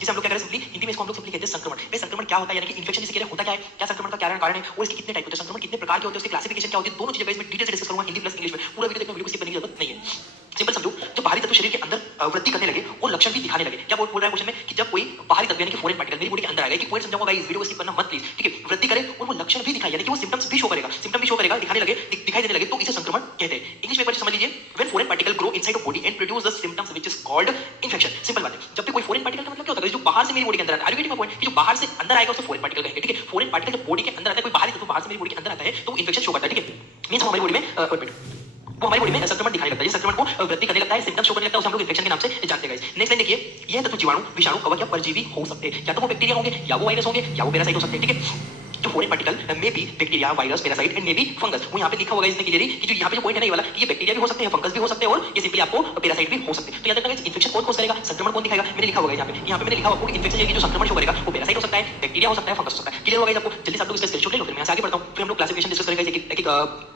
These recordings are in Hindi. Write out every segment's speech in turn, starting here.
जिसे हम लोग क्या करें, सिंपली हिंदी में इसको हम लोग सिंपली कहते हैं संक्रमण। भाई संक्रमण क्या होता है, यानी कि इन्फेक्शन जिसे कहते हैं होता क्या है, क्या संक्रमण का कारण है और इसके कितने टाइप होते हैं, संक्रमण कितने प्रकार के होते हैं, उसकी क्लासिफिकेशन क्या होती है, दोनों चीजें इसमें डिटेल से डिस्कस करूंगा हिंदी प्लस इंग्लिश में। पूरा वीडियो देखने, वीडियो को स्किप करने की जरूरत नहीं है। सिंपल समझो, जो बाहरी तत्व शरीर के अंदर वृद्धि करने लगे और लक्षण भी दिखाने लगे। क्या बोल रहा है क्वेश्चन में कि जब कोई बाहरी तत्व यानी कि फॉरेन पार्टिकल मेरी बॉडी के अंदर आएगा, कि पॉइंट समझाऊंगा गाइस, वीडियो को स्किप करना मत प्लीज, ठीक है। वृद्धि करे और वो लक्षण भी दिखाए, यानी कि वो सिम्टम्स भी शो करेगा, सिम्टम भी शो करेगा, दिखाने लगे, दिखाई देने लगे, तो इसे संक्रमण कहते हैं। इंग्लिश में एक बार समझ लीजिए, when foreign particle grow inside of body and produce the symptoms which is called infection. Simple बात है, जब भी कोई फॉरेन पार्टिकल का मतलब क्या होता है, जो बाहर से मेरी बॉडी के अंदर आता है, are you getting my point, कि जो बाहर से अंदर आएगा उसे फॉरेन पार्टिकल कहेंगे, ठीक है। फॉरेन पार्टिकल जब बॉडी के अंदर आता है, कोई बाहरी तत्व बाहर से मेरी बॉडी के अंदर आता है, तो इन्फेक्शन शो करता है, ठीक है। मींस हमारी बॉडी में वो हमारी बॉडी में संक्रमण दिखाने लगता है, संक्रमण को वृद्धि करने लगता है, सिम्टम शो करने लगता है, उसे हम लोग इन्फेक्शन के नाम से जानते हैं। नेक्स्ट लाइन देखिए, यह तत्व जीवाणु, विषाणु, कवक या परजीवी हो सकते हैं, या तो वो बैक्टीरिया होंगे, या वो वायरस होंगे, या वो पैरासाइट हो सकते हैं, ठीक है। जो फॉरेन पार्टिकल में भी bacteria, virus, parasite and may be fungus, वो यहाँ पे लिखा होगा इसने क्लियरली कि जो यहाँ पे जो पॉइंट है ना ये वाला, कि ये बैक्टीरिया भी हो सकते हैं, फंगस भी हो सकते हैं और ये सिंपली आपको पैरासाइट भी हो सकते हैं। तो याद रखना गाइस, इन्फेक्शन कौन कॉज करेगा, संक्रमण कौन दिखाएगा, मैंने लिखा होगा यहाँ पे मैंने लिखा होगा इन्फेक्शन यानी जो संक्रमण शो करेगा वो पैरासाइट हो सकता है, बैक्टीरिया हो सकता है, फंगस हो सकता है। क्लियर होगा आपको? जल्दी से आप लोग इसका स्क्रीनशॉट ले लो, फिर मैं आगे बढ़ता हूँ, फिर हम लोग क्लासिफिकेशन डिस्कस करेंगे, एक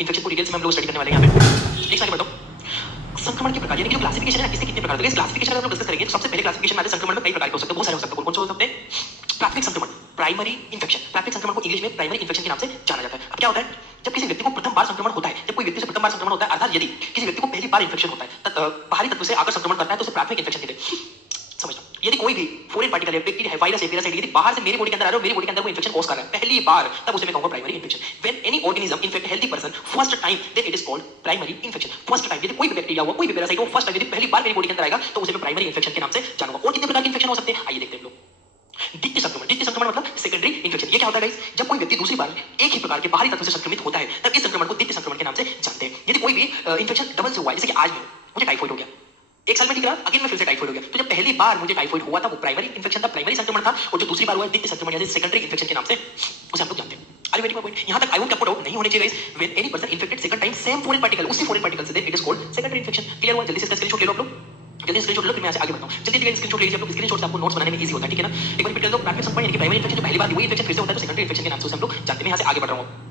इन्फेक्शन को डिटेल्स में हम लोग स्टडी करने वाले हैं यहाँ पे। नेक्स्ट आगे बढ़ता हूँ, संक्रमण के प्रकार, यानी कि जो क्लासिफिकेशन है इसके कितने प्रकार होते हैं, इस क्लासिफिकेशन हम लोग डिस्कस करेंगे। तो सबसे पहले क्लासिफिकेशन में आते हैं संक्रमण में कई प्रकार के हो सकते हैं, बहुत सारे हो सकते हैं। कौन से हो सकते हैं? प्राथमिक संक्रमण, प्राइमरी इन्फेक्शन। प्राथमिक संक्रमण को इंग्लिश में प्राइमरी इन्फेक्शन के नाम से जाना जाता है। अब क्या होता है, जब किसी व्यक्ति को प्रथम बार संक्रमण होता है, जब कोई व्यक्ति से प्रथम बार संक्रमण होता है, अर्थात यदि किसी व्यक्ति को पहली बार इन्फेक्शन होता है, तब बाहरी तत्व से आकर संक्रमण करता है, तो उसे प्राथमिक इन्फेक्शन कहते हैं। समझो, यदि कोई भी फॉरेन पार्टिकल है, बैक्टीरिया है, वायरस है, पैरासाइट, यदि बाहर से मेरी बॉडी के अंदर आ रहा है, मेरी बॉडी के अंदर वो इन्फेक्शन कॉज कर रहा है पहली बार, तब उसे मैं कहूंगा primary infection. When any organism infect healthy person first time, then it is called primary infection. First time, यदि कोई भी बैक्टीरिया हुआ, कोई भी पैरासाइट हो, फर्स्ट टाइम यदि पहली बार मेरी बॉडी के अंदर आएगा, तो उसे मैं प्राइमरी इन्फेक्शन के नाम से जानूंगा। और कितने प्रकार के इन्फेक्शन हो सकते हैं, आइए देखते हैं हम लोग। द्वितीय संक्रमण, द्वितीय संक्रमण मतलब सेकेंडरी इन्फेक्शन। ये क्या होता है गाइस, जब कोई व्यक्ति दूसरी बार एक ही प्रकार के बाहरी तत्व से संक्रमित होता है, तब इस संक्रमण को द्वितीय संक्रमण के नाम से जानते हैं। यदि कोई भी इन्फेक्शन डबल से हुआ है, जैसे कि आज मुझे टाइफाइड हो गया, एक साल में ठीक रहा, अगेन में फिर से टाइफाइड हो गया, तो जब पहली बार मुझे टाइफाइड हुआ था वो प्राइमरी इन्फेक्शन था, प्राइमरी संक्रमण था, और जो दूसरी बार हुआ है द्वितीय संक्रमण यानी सेकेंडरी इन्फेक्शन के नाम से उसे हम लोग जानते हैं। Are you getting my point? यहां तक आई वोंट पुट आउट नहीं होने चाहिए guys. When any person infected second time same foreign particle, उसी फॉरेन पार्टिकल से, then it is called secondary infection. Clear हुआ? जल्दी से स्क्रीनशॉट ले लो आप लोग, जल्दी स्क्रीनशॉट लो, फिर मैं यहाँ से आगे बढ़ता हूँ। जल्दी जल्दी स्क्रीनशॉट ले लीजिए आप लोग, स्क्रीनशॉट से आपको नोट्स बनाने में इजी होता है, ठीक है ना। एक बार रिपीट कर दो, प्राथमिक संक्रमण यानी कि प्राइमरी इन्फेक्शन, जो पहली बार हुई इन्फेक्शन फिर से होता है, तो सेकेंडरी इन्फेक्शन के नाम से उसे हम लोग जानते हैं। मैं यहाँ से आगे बढ़ रहा हूँ।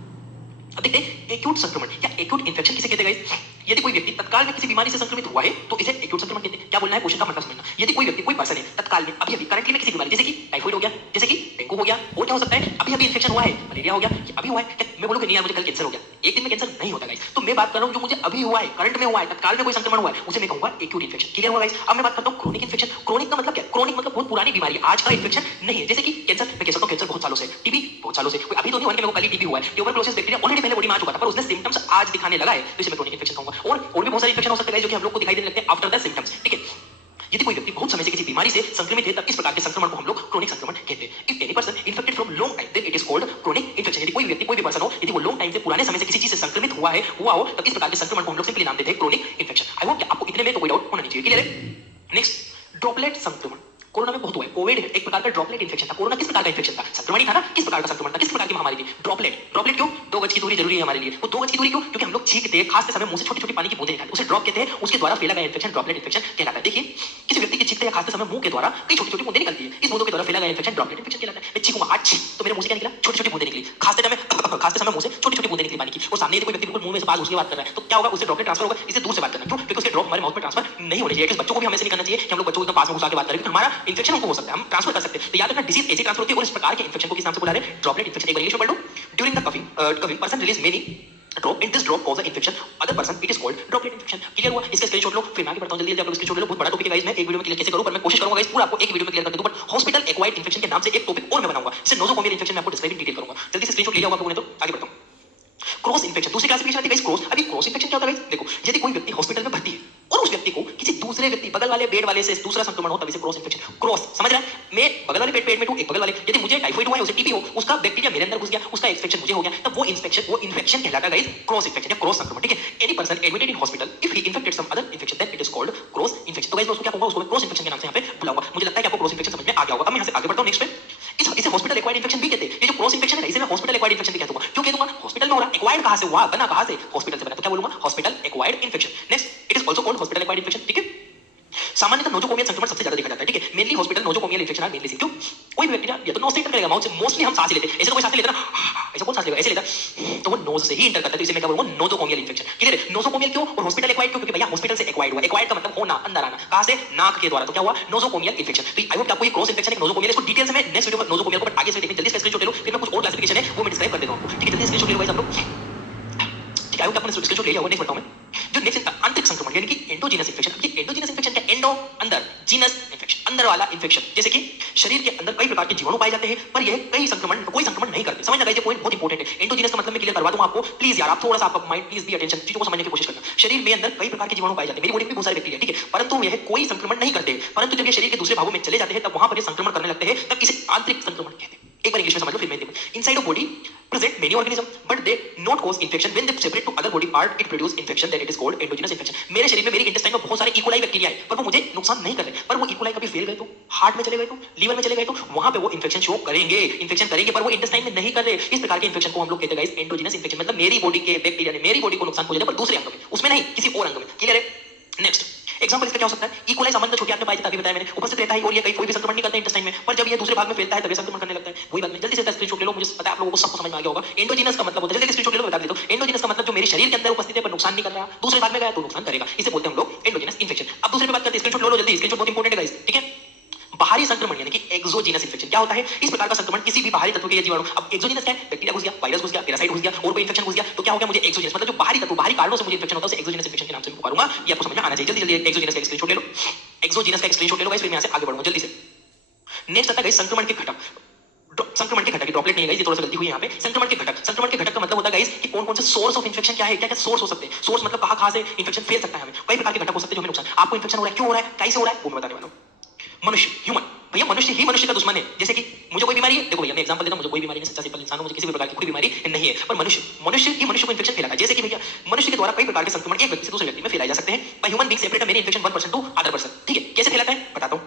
अब देखते हैं एक्यूट संक्रमण या एक्यूट इन्फेक्शन किसे कहते हैं गाइस। यदि कोई व्यक्ति तत्काल में किसी बीमारी से संक्रमित हुआ है, तो इसे एक्यूट संक्रमण कहते हैं। क्या बोलना है, क्वेश्चन का मतलब समझना। यदि कोई व्यक्ति, कोई पर्सन है तत्काल में, अभी अभी करंटली में किसी बीमारी, जैसे कि टाइफाइड हो गया, जैसे कि डेंगू हो गया, और क्या हो सकता है, अभी अभी इन्फेक्शन हुआ है, मलेरिया हो गया, अभी हुआ है, मैं बोलूँ कि नहीं यार मुझे कल कैंसर हो गया, एक दिन में कैंसर नहीं होता गाइस। तो मैं बात कर रहा हूँ जो मुझे अभी हुआ है, करंट में हुआ है, तत्काल में कोई संक्रमण हुआ है, उसे मैं कहूंगा एक्यूट इन्फेक्शन। क्लियर हुआ गाइस? अब मैं बात करता हूँ क्रोनिक इन्फेक्शन। क्रोनिक का मतलब क्या? क्रोनिक मतलब बहुत पुरानी बीमारी, आज का इन्फेक्शन नहीं है। जैसे कि कैंसर, मैं कह सकता हूँ कैंसर बहुत सालों से, टीबी बहुत सालों से, कोई अभी तो नहीं हुआ कि मेरे को कल ही टीबी हुआ है, ट्यूबरक्लोसिस बैक्टीरिया ऑलरेडी पहले बॉडी में आ चुका था, पर उसने सिम्टम्स आज दिखाने लगा है, तो इसे मैं क्रोनिक इन्फेक्शन कहूंगा। और भी बहुत सारे इन्फेक्शन हो सकते हैं जो कि हम लोग को दिखाई देने लगते हैं आफ्टर द सिम्टम्स, ठीक है। यदि कोई व्यक्ति बहुत समय से किसी बीमारी से संक्रमित है, तब इस प्रकार के संक्रमण को हम लोग क्रोनिक संक्रमण कहते हैं। If any person infected from long time, then it is called chronic infection. यदि कोई व्यक्ति, कोई भी पर्सन हो, यदि वो लॉन्ग टाइम से, पुराने समय से किसी चीज से संक्रमित हुआ हो, तब इस प्रकार के संक्रमण को हम लोग सिंपली नाम देते हैं क्रोनिक इन्फेक्शन। आई होप कि आपको इतने में तो कोई डाउट होना नहीं चाहिए। क्लियर है? नेक्स्ट, ड्रॉपलेट संक्रमण। कोरोना में बहुत हुआ है, कोविड एक प्रकार का ड्रॉपलेट इन्फेक्शन था। कोरोना किस प्रकार का इन्फेक्शन था? संक्रमण ही था ना। किस प्रकार का संक्रमण था, किस प्रकार की महामारी थी? ड्रॉपलेट। ड्रॉपलेट क्यों? 2 गज की दूरी जरूरी है हमारे लिए। वो 2 गज की दूरी क्यों? क्योंकि हम लोग छींकते हैं, खांसते समय मुंह से छोटी छोटी पानी की बूंदें निकालते हैं, उसे ड्रॉप कहते हैं। उसके द्वारा फैला गया इन्फेक्शन ड्रॉपलेट इन्फेक्शन कहलाता है। देखिए, किसी व्यक्ति के छींकते या खांसते समय मुंह के द्वारा कई छोटी छोटी बूंदें निकलती है, इस बूंदों के द्वारा फैला गया इन्फेक्शन ड्रॉपलेट इन्फेक्शन कहलाता है। मैं छींकूंगा आज, तो मेरे मुंह से क्या निकला? छोटी छोटी बूंदें निकली। खांसते समय मुंह से छोटी छोटी बूंदें निकली पानी की, और सामने यदि कोई व्यक्ति बिल्कुल मुंह में से पास उसकी बात कर रहा है, तो क्या होगा? उसे ड्रॉपलेट ट्रांसफर होगा। इसे दूर से बात करना, क्यों? क्योंकि उसके ड्रॉप हमारे माउथ में ट्रांसफर नहीं होने चाहिए। बच्चों को भी हमें ऐसे नहीं करना चाहिए कि हम लोग बच्चों को एकदम पास में घुसा के बात करें, क्योंकि हमारा इन्फेक्शन हमको हो सकता है, हम ट्रांसफर कर सकते हैं। तो याद रखना, डिसीज ऐसे ट्रांसफर होती है, और इस प्रकार के इन्फेक्शन को किस नाम से बुला रहे हैं? Droplet infection. एक बार इंग्लिश में पढ़ लो। During the coughing person release many drop, in this drop cause the infection other person, it is called droplet infection. Clear हुआ? इसका स्क्रीनशॉट लो, फिर मैं आगे बढ़ता हूं। जल्दी आप लोग स्क्रीनशॉट ले लो, बहुत बड़ा टॉपिक है गाइस। मैं एक वीडियो में क्लियर कैसे करूं, पर मैं कोशिश करूंगा गाइस पूरा आपको एक वीडियो में क्लियर कर दूं। बट हॉस्पिटल एक्वायर्ड इन्फेक्शन के नाम से एक टॉपिक और मैं बनाऊंगा, इसे नोजोकोमियल इन्फेक्शन में आपको डिस्क्राइब इन डिटेल करूंगा। जल्दी से स्क्रीनशॉट ले जाओ आप लोगों ने, तो आगे बढ़ता हूं। क्रॉस इन्फेक्शन, दूसरी क्लासिफिकेशन आती है गाइस क्रॉस। अभी क्रॉस इन्फेक्शन क्या होता है गाइस? देखो, यदि कोई व्यक्ति हॉस्पिटल में भर्ती है और उस व्यक्ति को किसी दूसरे व्यक्ति, बगल वाले बेड वाले से दूसरा संक्रमण हो, तब इसे क्रॉस इन्फेक्शन। क्रॉस, समझ रहा है? मैं बगल वाले पेट में हूं, एक बगल वाले, यदि मुझे टाइफाइड हुआ है, उसे टीबी हो, उसका बैक्टीरिया मेरे अंदर घुस गया, उसका इन्फेक्शन मुझे हो गया, तब वो इन्फेक्शन कहलाता है गाइस क्रॉस इन्फेक्शन या क्रॉस संक्रमण, ठीक है। Any person admitted in hospital if he infected some other infection, then it is called cross infection. तो गाइस मैं उसको क्या कहूंगा? उसको मैं क्रॉस इन्फेक्शन के नाम से यहां पे बुलाऊंगा। मुझे लगता है कि आपको क्रॉस इन्फेक्शन समझ में आ गया होगा। अब मैं यहां से आगे बढ़ता हूं नेक्स्ट पे। इसे हॉस्पिटल एक्वायर्ड इन्फेक्शन भी कहते हैं। ये जो क्रॉस इन्फेक्शन है, इसे मैं हॉस्पिटल एक्वायर्ड इन्फेक्शन भी कह दूंगा। क्यों कह दूंगा? हॉस्पिटल में हो रहा, एक्वायर्ड कहां से हुआ? बना कहां से? हॉस्पिटल से बना, तो क्या बोलूंगा? Hospital acquired infection. Next, it is also called hospital acquired infection, ठीक है। सामान्यतः नोजोकोमियल संक्रमण सबसे ज्यादा देखा जाता है, ठीक है। Mainly hospital nosocomial infection are mainly. क्यों? कोई भी बैक्टीरिया या तो नोज से इंटर करेगा, माउथ से। मोस्टली हम सांस लेते हैं, ऐसे तो कोई सांस लेता ना, ऐसे कौन सांस लेगा? ऐसे लेता, तो वो नोज से ही इंटर करता है, तो इसे मैं क्या बोलूंगा? Nosocomial infection. क्लियर है? नोजोकोमियल क्यों और हॉस्पिटल एक्वायर्ड क्यों? क्योंकि भैया हॉस्पिटल से एक्वायर्ड हुआ। एक्वायर्ड का मतलब होना, अंदर आना। कहां से? नाक के द्वारा। तो क्या हुआ? Nosocomial infection. तो आई होप कि आपको ये क्रॉस इन्फेक्शन, एक नोजोकोमियल, इसको डिटेल से मैं नेक्स्ट वीडियो में नोजोकोमियल को आगे से देखेंगे। जल्दी से स्क्रीनशॉट ले लो, फिर मैं कुछ और क्लासिफिकेशन है वो मैं डिस्क्राइब कर देता हूं आपको। ठीक है, जल्दी स्क्रीनशॉट ले लो गाइस आप लोग। ठीक है, आई होप आपने स्क्रीनशॉट ले लिया होगा। नेक्स्ट बताऊं मैं जो नेक्स्ट आंतरिक संक्रमण यानी कि एंडोजीनस इन्फेक्शन। अब ये एंडोजीनस इन्फेक्शन क्या? एंडो अंदर, जीनस इन्फेक्शन अंदर वाला इन्फेक्शन। जैसे कि शरीर के अंदर कई प्रकार के जीवाणु पाए जाते हैं पर यह कोई संक्रमण नहीं करते। समझना गाइस, ये पॉइंट बहुत इंपॉर्टेंट है। एंडोजीनस का मतलब मैं क्लियर करवा दूं आपको। प्लीज यार आप थोड़ा सा आपका माइंड प्लीज बी अटेंशन, चीजों को समझने की कोशिश करना। शरीर में अंदर कई प्रकार के जीवाणु पाए जाते हैं। मेरी बॉडी में भी बहुत सारे बैक्टीरिया, ठीक है, परंतु यह कोई संक्रमण नहीं करते। परंतु जब ये शरीर के दूसरे भागों में चले जाते हैं तब वहां पर ये संक्रमण करने लगते हैं, तब इसे आंतरिक संक्रमण कहते हैं। एक बार इंग्लिश में समझ लो फिर मैं देखो। Inside of body present many organism but they not cause infection when they separate to other body part it produce infection that it is called endogenous infection। मेरे शरीर में, मेरी इंटेस्टाइन में बहुत सारे इकोलाई बैक्टीरिया है पर वो मुझे नुकसान नहीं कर रहे। पर वो इकोलाई कभी फैल गए तो, हार्ट में चले गए तो, लीवर में चले गए तो वहां पे वो इन्फेक्शन शो करेंगे, इन्फेक्शन करेंगे, पर वो इंटेस्टाइन में नहीं कर रहे। इस प्रकार के इन्फेक्शन को हम लोग कहते हैं गाइस एंडोजीनस इन्फेक्शन। मतलब मेरी बॉडी के बैक्टीरिया ने मेरी बॉडी को नुकसान पहुंचाया पर दूसरे अंग में, उसमें नहीं, किसी और अंग में। क्लियर है? नेक्स्ट एग्जांपल इसका क्या हो सकता है? इकोलाई सामान्य छोटे आंत में पाया जाता है, अभी बताया मैंने, उपस्थित रहता है और ये कोई भी संक्रमण नहीं करता है इंटेस्टाइन में, पर जब ये दूसरे भाग में फैलता है तब ये संक्रमण करने लगता है। वही बात में जल्दी से स्क्रीनशॉट ले लो, मुझे पता है आप लोगों को सबको समझ में आ गया होगा। एंडोजीनस का मतलब होता है, जल्दी स्क्रीनशॉट ले लो, बता देता हूं। एंडोजीनस का मतलब जो मेरे शरीर के अंदर उपस्थित है पर नुकसान नहीं कर रहा, दूसरे भाग में गया तो नुकसान करेगा, इसे बोलते हैं हम लोग एंडोजीनस इन्फेक्शन। अब दूसरे पे बात करते हैं, स्क्रीनशॉट लो जल्दी, स्क्रीनशॉट बहुत इंपॉर्टेंट है गाइस, ठीक है। बाहरी संक्रमण यानी कि एक्सोजीनस इन्फेक्शन क्या होता है? इस प्रकार का संक्रमण किसी भी बाहरी तत्व के जीवाणु। अब एक्सोजीनस क्या है? बैक्टीरिया घुस गया, वायरस घुस गया, पैरासाइट घुस गया और कोई इन्फेक्शन घुस गया तो क्या हो गया? मुझे एक्सोजीनस मतलब जो बाहरी तत्व, बाहरी कारणों से मुझे इन्फेक्शन होता है उसे एक्सोजीनस इन्फेक्शन के नाम से पुकारूंगा। ये आपको समझ में आना चाहिए। जल्दी जल्दी एक्सोजीनस का स्क्रीनशॉट ले लो, एक्सोजीनस का स्क्रीनशॉट ले लो गाइस, फिर मैं यहां से आगे बढ़ूंगा जल्दी से। नेक्स्ट आता है गाइस संक्रमण के घटक। संक्रमण के घटक, ड्रॉपलेट नहीं है गाइस, ये थोड़ा सा गलती हुई यहाँ पे। संक्रमण के घटक, संक्रमण के घटक का मतलब होता है गाइस कि कौन कौन से सोर्स ऑफ इन्फेक्शन क्या है, क्या क्या सोर्स हो सकते हैं। सोर्स मतलब कहां से इन्फेक्शन फैल सकता है हमें। कई प्रकार के घटक हो सकते हैं जो हमें नुकसान। आपको इन्फेक्शन हो रहा है, क्यों हो रहा है, कैसे हो रहा है, वो मैं बताने वाला हूं। मनुष्य, ह्यूमन, भैया मनुष्य ही मनुष्य का दुश्मन है। जैसे कि मुझे कोई बीमारी है, देखो भैया मैं एग्जांपल देता हूं, मुझे कोई बीमारी नहीं, सच्चा सिंपल इंसान हूं, मुझे किसी भी प्रकार की कोई बीमारी नहीं है, पर मनुष्य ही मनुष्य को इन्फेक्शन फैलाता है। जैसे कि भैया मनुष्य के द्वारा कई प्रकार के संक्रमण एक व्यक्ति से दूसरे व्यक्ति में फैलाए जा सकते हैं। बाय ह्यूमन बीइंग सेपरेट मेरे इन्फेक्शन 1% टू अदर पर्सन। ठीक है, कैसे फैलाता है बताता हूं।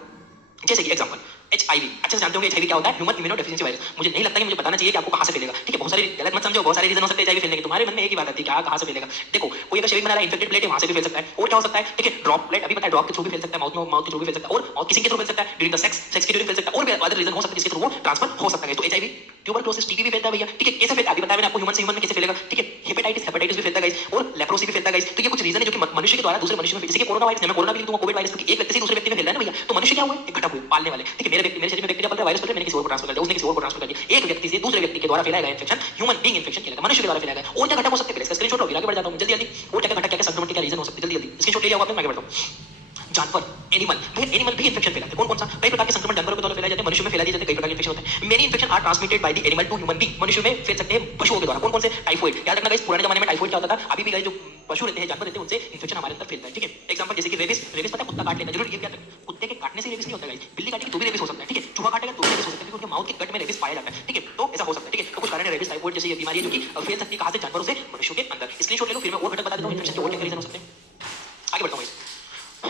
जैसे कि एग्जांपल HIV, अच्छे से जानते होंगे HIV क्या होता है? Human immuno deficiency virus. मुझे नहीं लगता कि मुझे बताना चाहिए कि आपको कहां से फैलेगा, ठीक है। बहुत सारे गलत मत समझो, बहुत सारे रीजन हो सकते हैं HIV फैलने के। तुम्हारे मन में एक ही बात आती है कि कहां से फैलेगा। देखो कोई अगर शेविंग बना रहा है, इन्फेक्टेड प्लेट है, वहां से भी फैल सकता है। और क्या हो सकता है? ठीक है, ड्रॉपलेट, अभी पता है ड्रॉप के थ्रू भी फैल सकता है, माउथ के थ्रू भी फैल सकता है, और किसिंग के थ्रू फैल सकता है, ड्यूरिंग द सेक्स के ड्यूरिंग फैल सकता है, और भी अदर रीजन हो सकता है जिसके थ्रू वो ट्रांसफर हो सकता है। तो HIV, ट्यूबरक्लोसिस, TB भी फैलता है भैया, ठीक है। कैसे फैलता है अभी बताया मैंने आपको, ह्यूमन से ह्यूमन में कैसे फैलेगा, ठीक है। हेपेटाइटिस भी फैलता है गाइस, और लेप्रोसी भी फैलता है गाइस। तो ये कुछ रीजन है जो कि मनुष्य के द्वारा दूसरे मनुष्य में, जैसे कि कोरोना वायरस, मैं कोरोना भी लिख दूंगा, कोविड वायरस, क्योंकि एक व्यक्ति से दूसरे व्यक्ति में फैल रहा है ना भैया। तो मनुष्य क्या हुआ? एक घटक हुए, पालने वाले, ठीक है। मेरे शरीर में बैक्टीरिया पल रहा है, वायरस पल रहा है, मैंने किसी और को ट्रांसफर कर दिया, उसने किसी और को ट्रांसफर कर दिया। एक व्यक्ति से दूसरे व्यक्ति के द्वारा फैलाया गया इन्फेक्शन ह्यूमन बीइंग इन्फेक्शन कहलाता है, मनुष्य के द्वारा फैलाया गया। और क्या घटक हो सकते हैं? इसका स्क्रीनशॉट लो, फिर आगे बढ़ जाता हूं जल्दी जल्दी। और क्या घटक, क्या संक्रमण के क्या रीजन हो सकते हैं, जल्दी जल्दी स्क्रीनशॉट ले जाओ आपने, आगे बढ़ता हूं। जानवर, एनिमल, भाई एनिमल भी इन्फेक्शन फैलाते हैं। कौन कौन सा? कई प्रकार के संक्रमण जानवरों के द्वारा फैलाए जाते हैं, मनुष्य में फैलाए जाते हैं, कई प्रकार के इन्फेक्शन होते हैं। Many infection are transmitted by the animal to human being. मनुष्य में फैल सकते हैं पशुओं के द्वारा। कौन कौन से? टाइफाइड, याद रखना गाइस, पुराने जमाने में टाइफाइड क्या होता था, अभी भी गाइस जो पशु रहते हैं, जानवर रहते हैं, उनसे इन्फेक्शन हमारे अंदर फैलता है, ठीक है। एग्जांपल जैसे कि रेबिस, रेबिस पता है कुत्ता काट लेना, जरूर ये याद रखना, कुत्ते के काटने से रेबिस नहीं होता गाइस, बिल्ली काटेगी तो भी रेबिस हो सकता है, ठीक है। चूहा काटेगा तो भी रेबिस हो सकता है, क्योंकि उनके माउथ के गट में रेबिस पाया जाता है, ठीक है। तो ऐसा हो सकता है, ठीक है। तो कुछ कारण है रेबिस, टाइफाइड जैसी ये बीमारी है जो कि फैल सकती है कहां से? जानवरों से मनुष्यों के अंदर। स्क्रीनशॉट ले लो, फिर मैं और घटक बता देता हूं इन्फेक्शन के और क्या रीजन हो सकते हैं। आगे बढ़ता हूं गाइस।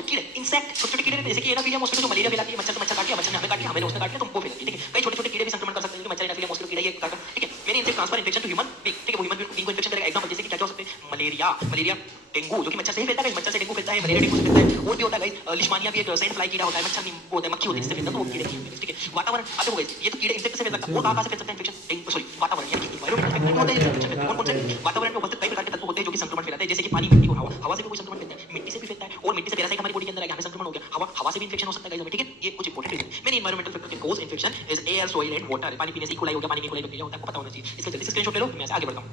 कीड़े, इंसेक्ट, छोटे छोटे कीड़े जैसे कि एनाफीलिया मॉस्किटो जो मलेरिया फैलाती है, मच्छर से मच्छर काट लिया, मच्छर ने हमें काट लिया, हमें उसने काट लिया, तुमको फैलाती है, ठीक है। कई छोटे छोटे कीड़े भी संक्रमण कर सकते हैं, मच्छर, एनाफीलिया मॉस्किटो कीड़ा, ये प्रकार का, ठीक है। Many insect transfer infection to human being, ठीक है। वो ह्यूमन बीइंग को इन्फेक्शन करेगा। एग्जांपल जैसे कि क्या क्या हो सकते हैं? मलेरिया, डेंगू, जो कि मच्छर से ही फैलता है, मच्छर से डेंगू फैलता है, मलेरिया डेंगू से फैलता है। और भी होता है गाइस, लिशमानिया भी एक सैंड फ्लाई कीड़ा होता है, मच्छर नहीं वो होता है, मक्खी होती है, जिससे फैलता है, तो वो कीड़े नहीं, ठीक है। वातावरण, अब देखो गाइस, ये तो कीड़े इंसेक्ट से फैल सकता है, और कहां से फैल सकता है इन्फेक्शन? सॉरी, वातावरण यानी कि एनवायरनमेंट में होता है इन्फेक्शन। कौन कौन से? वातावरण में उपस्थित कई प्रकार के तत्व होते हैं जो कि संक्रमण फैलाते हैं, जैसे कि पानी, मिट्टी और हवा। हवा से भी कोई संक्रमण फैलता है, मिट्टी से भी फैलता है, और मिट्टी से पैरासाइट हमारी बॉडी के अंदर आ गया, हमें संक्रमण हो गया। हवा से भी इन्फेक्शन हो सकता है गाइस, ठीक है। ये कुछ important reason. Many environmental factor can cause infection is air, soil and water. पानी पीने से इकोलाई हो गया, पानी में इकोलाई बैक्टीरिया होता है, आपको पता होना चाहिए। इसका जल्दी से स्क्रीनशॉट ले लो, मैं आगे बढ़ता हूं,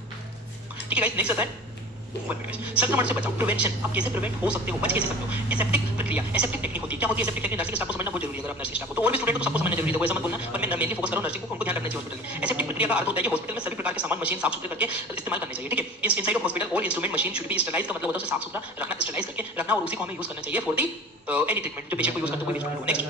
ठीक है गाइस। नेक्स्ट आता है संक्रमण से बचाव, प्रिवेंशन। अब कैसे प्रिवेंट हो सकते हो, बच कैसे सकते हो? एसेप्टिक प्रक्रिया, एसेप्टिक टेक्निक होती है। क्या होती है एसेप्टिक टेक्निक? नर्सिंग स्टाफ को समझना बहुत जरूरी है। अगर आप नर्सिंग स्टाफ हो तो और भी स्टूडेंट को सबको समझना जरूरी है, ऐसा मत बोलना, पर मैं मेनली फोकस कर रहा हूं नर्सिंग को, उनको ध्यान रखना चाहिए हॉस्पिटल में। एसेप्टिक प्रक्रिया का अर्थ होता है कि हॉस्पिटल में सभी प्रकार के सामान, मशीन साफ सुथरे करके इस्तेमाल करने चाहिए, ठीक है। Inside of hospital all instrument machine should be sterilised, का मतलब होता है उसे साफ सुथरा रखना, स्टरलाइज करके रखना, और उसी को हमें यूज करना चाहिए फॉर दी एनी ट्रीटमेंट, जो पेशेंट को यूज करते हुए। नेक्स्ट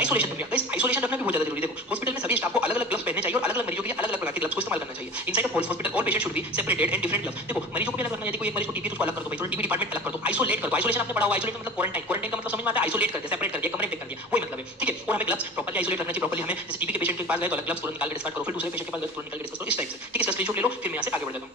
आइसोलेशन प्रक्रिया, गाइस आइसोलेशन रखना भी बहुत ज्यादा जरूरी है। देखो हॉस्पिटल में सभी स्टाफ को अलग-अलग ग्लव्स पहनने चाहिए, और अलग-अलग मरीजों के लिए अलग-अलग प्रकार के ग्लव्स को इस्तेमाल करना चाहिए। Inside of hospital all patient should be separated and different gloves. देखो मरीजों को भी अलग रखना, यदि कोई एक मरीज को टीबी तो उसको अलग कर दो भाई, थोड़ा टीबी डिपार्टमेंट अलग कर दो, आइसोलेट कर दो। आइसोलेशन आपने पढ़ा हुआ, आइसोलेट मतलब क्वारंटाइन, क्वारंटाइन का मतलब समझ में आता है, आइसोलेट करके, सेपरेट करके, कमरे में कर दिया, वही मतलब है, ठीक है। और हमें ग्लव्स प्रॉपर्ली आइसोलेट करना चाहिए, प्रॉपर्ली हमें जैसे टीबी के पेशेंट के पास गए तो अलग ग्लव्स तुरंत निकाल के डिस्कार्ड करो, फिर दूसरे पेशेंट के पास गए तुरंत निकाल के डिस्कार्ड करो, इस टाइप से, ठीक है। इसका स्क्रीनशॉट ले लो, फिर मैं यहां से आगे बढ़ जाता हूं।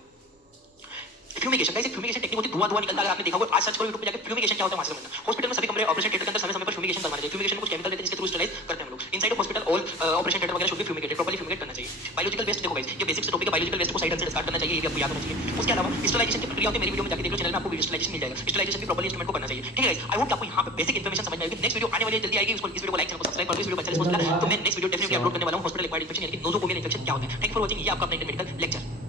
फ्यूमिगेशन, गाइस फ्यूमिगेशन टेक्निक होती है, धुआं निकलता है, अगर आपने देखा होगा, आज सर्च करो YouTube पे जाके फ्यूमिगेशन क्या होता है वहां से समझना। हॉस्पिटल में सभी कमरे, ऑपरेशन थिएटर के अंदर समय-समय पर फ्यूमिगेशन करवाना चाहिए। फ्यूमिगेशन में कुछ केमिकल रहते हैं जिसके थ्रू स्टरलाइज करते हैं हम लोग। Inside of hospital all operation theatre वगैरह शुड बी फ्यूमिगेटेड, प्रॉपर्ली फ्यूमिगेट करना चाहिए। बायोलॉजिकल वेस्ट, देखो गाइस ये बेसिक से टॉपिक है, बायोलॉजिकल वेस्ट को साइड से डिस्कार्ड करना चाहिए, ये भी आपको याद होना चाहिए। उसके अलावा स्टरलाइजेशन की प्रक्रिया होती है, मेरी वीडियो में जाके देख लो, चैनल में आपको स्टरलाइजेशन मिल जाएगा। स्टरलाइजेशन भी प्रॉपर्ली इंस्ट्रूमेंट को करना चाहिए। ठीक है गाइस, आई होप कि आपको यहाँ पे बेसिक इन्फॉर्मेशन समझ में आएगी। नेक्स्ट वीडियो आने वाली है, जल्दी आएगी। उसको इस वीडियो को लाइक, चैनल को सब्सक्राइब कर दो। इस वीडियो को अच्छा रिस्पॉन्स मिला तो मैं नेक्स्ट वीडियो डेफिनेटली अपलोड करने वाला हूँ। हॉस्पिटल एक्वायर्ड इन्फेक्शन यानी कि नोज़ोकोमियल इन्फेक्शन क्या होता है। Thank you for watching. ये आपका अपना इंडियन मेडिकल लेक्चर।